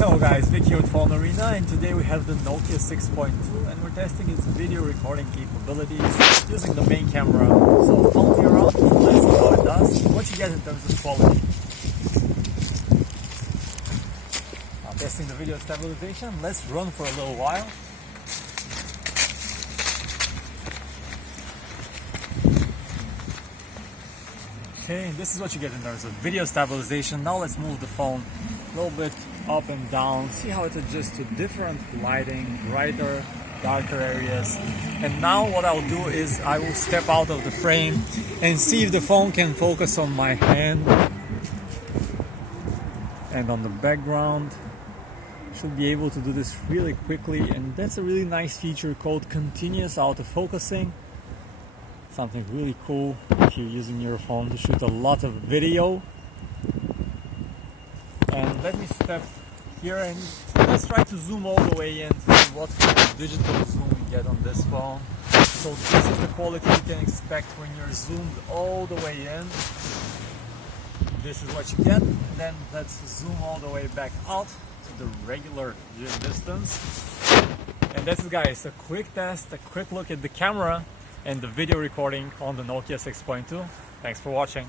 Hello guys, Vic here with PhoneArena, and today we have the Nokia 6.2 and we're testing its video recording capabilities using the main camera. So follow me around, let's see how it does, what you get in terms of quality. Now testing the video stabilization, let's run for a little while. Okay, this is what you get in terms of video stabilization. Now let's move the phone a little bit up and down, see how it adjusts to different lighting, brighter, darker areas. And now what I'll do is I will step out of the frame and see if the phone can focus on my hand and on the background. Should be able to do this really quickly, and that's a really nice feature called continuous autofocusing. Something really cool if you're using your phone to shoot a lot of video. And let me step here and let's try to zoom all the way in to see what kind of digital zoom we get on this phone. So this is the quality you can expect when you're zoomed all the way in. This is what you get. And then let's zoom all the way back out to the regular zoom distance. And that's it guys, a quick test, a quick look at the camera and the video recording on the Nokia 6.2. Thanks for watching.